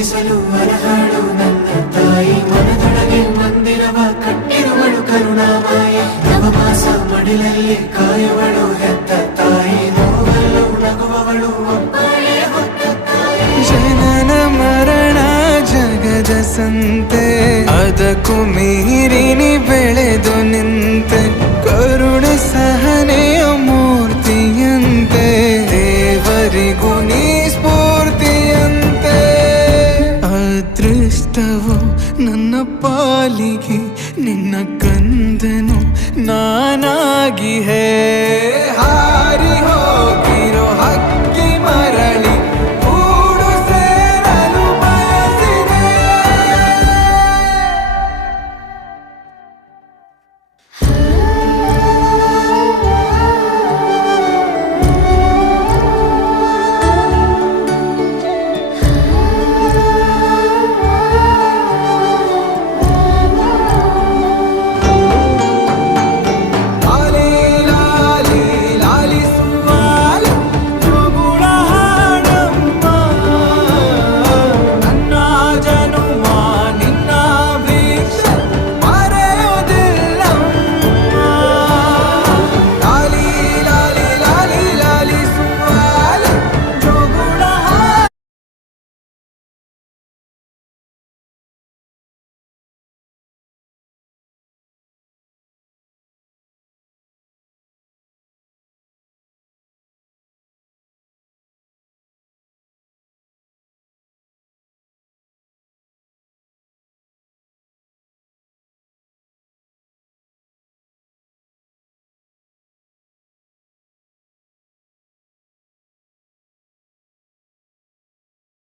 ಪೂಜಿಸಲು ಅರಹಾಳು ನನ್ನ ತಾಯಿ ಮನದೊಳಗೆ ಮಂದಿರವ ಕಟ್ಟಿರುವಳು ಕರುಣಾಮಾಯಿ ನವಮಾಸ ಮಡಿಲಲ್ಲಿ ಕಾಯುವಳು ಹೆತ್ತ ತಾಯಿ ನೋವಲ್ಲೂ ನಗುವವಳು ಒಬ್ಬಳೇ ಹೊತ್ತ ತಾಯಿ ಜನನ ಮರಣ ಜಗದ ಸಂತೆ ಅದಕ್ಕೂ ಮೀರಿನಿ ಬೆಳೆದು ನಿಂತೆ ಕರುಣೆ ಸಹನೆಯ ಮೂರ್ತಿಯಂತೆ ದೇವರಿಗೂ ನೀ ಸ್ಫೂರ್ತಿಯಂತೆ ಅದೃಷ್ಟವು ನನ್ನ ಪಾಲಿಗೆ ನಿನ್ನ ಕಂದನು ನಾನಾಗಿ ಹೇ